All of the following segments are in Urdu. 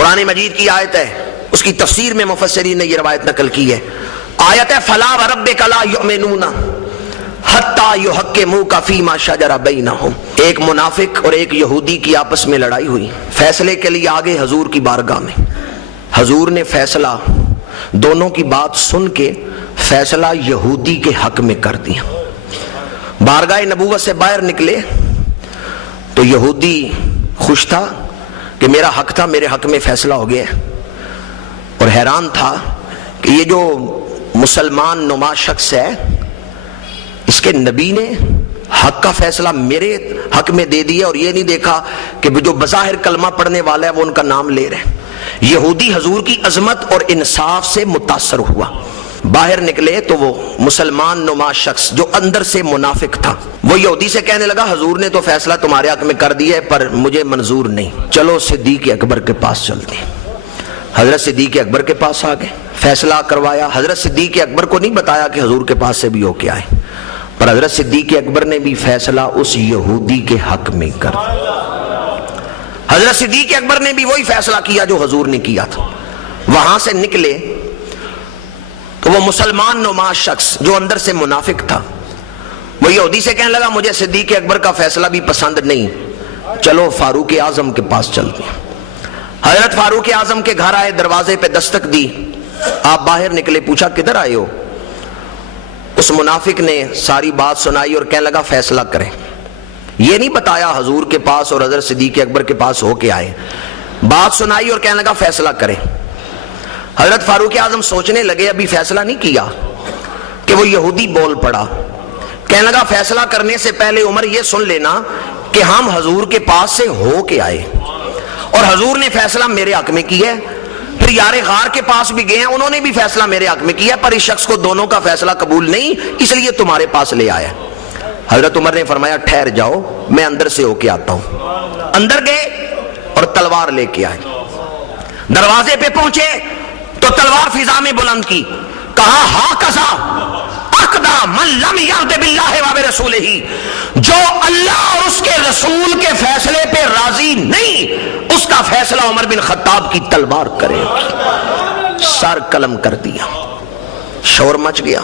قرآن مجید کی آیت ہے، اس کی تفسیر میں مفسرین نے یہ روایت نقل کی ہے۔ آیت ہے فَلَا وَرَبِّكَ لَا يُؤْمِنُونَ حَتَّى يُحَكِّمُوكَ فِيمَا شَجَرَ بَيْنَهُمْ۔ ایک منافق اور ایک یہودی کی آپس میں لڑائی ہوئی، فیصلے کے لیے آگے حضور کی بارگاہ میں۔ حضور نے فیصلہ، دونوں کی بات سن کے فیصلہ یہودی کے حق میں کر دیا۔ بارگاہ نبوت سے باہر نکلے تو یہودی خوش تھا کہ میرا حق تھا، میرے حق میں فیصلہ ہو گیا، اور حیران تھا کہ یہ جو مسلمان نما شخص ہے، اس کے نبی نے حق کا فیصلہ میرے حق میں دے دیا، اور یہ نہیں دیکھا کہ جو بظاہر کلمہ پڑھنے والا ہے وہ ان کا نام لے رہے ہیں۔ یہودی حضور کی عظمت اور انصاف سے متاثر ہوا، باہر نکلے تو وہ مسلمان نما شخص جو اندر سے منافق تھا، وہ یہودی سے کہنے لگا حضور نے تو فیصلہ تمہارے حق میں کر دیا ہے پر مجھے منظور نہیں، چلو صدیق اکبر کے پاس چلتے ہیں۔ حضرت صدیق اکبر کے پاس آ گئے، فیصلہ کروایا۔ حضرت صدیق اکبر کو نہیں بتایا کہ حضور کے پاس سے بھی ہو کے آئے، پر حضرت صدیق اکبر نے بھی فیصلہ اس یہودی کے حق میں کر دیا۔ حضرت صدیق اکبر نے بھی وہی فیصلہ کیا جو حضور نے کیا تھا۔ وہاں سے نکلے تو وہ مسلمان نما شخص جو اندر سے منافق تھا، وہ یہودی سے کہنے لگا مجھے صدیق اکبر کا فیصلہ بھی پسند نہیں، چلو فاروق اعظم کے پاس چلتے ہیں۔ حضرت فاروق اعظم کے گھر آئے، دروازے پہ دستک دی، آپ باہر نکلے، پوچھا کدھر آئے ہو؟ اس منافق نے ساری بات سنائی اور کہنے لگا فیصلہ کریں۔ یہ نہیں بتایا حضور کے پاس اور حضرت صدیق اکبر کے پاس ہو کے آئے، بات سنائی اور کہنے لگا فیصلہ کریں۔ حضرت فاروق اعظم سوچنے لگے ابھی فیصلہ نہیں کیا کہ وہ یہودی بول پڑا، کہنے لگا فیصلہ کرنے سے پہلے عمر یہ سن لینا کہ ہم حضور کے پاس سے ہو کے آئے اور حضور نے فیصلہ میرے حق میں کیا ہے، پھر یار غار کے پاس بھی گئے ہیں، انہوں نے بھی فیصلہ میرے حق میں کیا، پر اس شخص کو دونوں کا فیصلہ قبول نہیں، اس لیے تمہارے پاس لے آیا۔ حضرت عمر نے فرمایا ٹھہر جاؤ، میں اندر سے ہو کے آتا ہوں۔ اندر گئے اور تلوار لے کے آئے، دروازے پہ پہنچے تو تلوار فضا میں بلند کی، کہا ہا کذا اقدا من لم یرض باللہ و برسولہ، جو اللہ اور اس کے رسول کے فیصلے پہ راضی نہیں، اس کا فیصلہ عمر بن خطاب کی تلوار کرے۔ سر قلم کر دیا، شور مچ گیا۔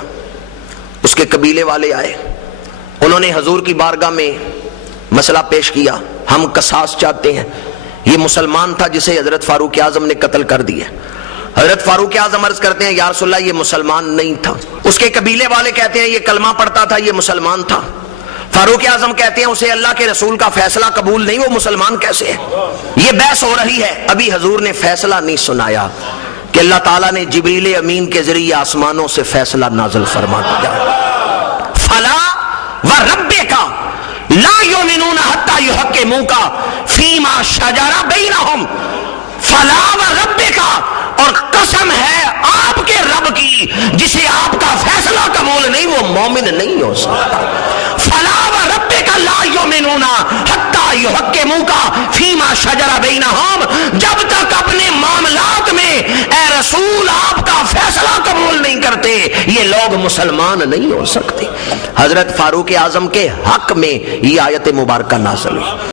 اس کے قبیلے والے آئے، انہوں نے حضور کی بارگاہ میں مسئلہ پیش کیا، ہم قصاص چاہتے ہیں، یہ مسلمان تھا جسے حضرت فاروق اعظم نے قتل کر دیا۔ حضرت فاروق اعظم عرض کرتے ہیں یا رسول اللہ یہ مسلمان نہیں تھا۔ اس کے قبیلے والے کہتے ہیں یہ کلمہ پڑھتا تھا، یہ مسلمان تھا۔ فاروق اعظم کہتے ہیں اسے اللہ کے رسول کا فیصلہ قبول نہیں، وہ مسلمان کیسے ہے؟ یہ بحث ہو رہی ہے، ابھی حضور نے فیصلہ نہیں سنایا کہ اللہ تعالیٰ نے جبریل امین کے ذریعے آسمانوں سے فیصلہ نازل فرما دیا، فلا وربک لا یؤمنون حتی یحکموک فیما شجر بینہم، فلا وربک، اور قسم ہے آپ کے رب کی جسے آپ کا فیصلہ قبول نہیں وہ مومن نہیں ہو سکتا۔ فلا وربک لا یؤمنون حتی یحکموک فیما شجر بینہم، جب تک اپنے معاملات میں اے رسول آپ کا فیصلہ قبول نہیں کرتے یہ لوگ مسلمان نہیں ہو سکتے۔ حضرت فاروق اعظم کے حق میں یہ آیت مبارکہ نازل ہوئی۔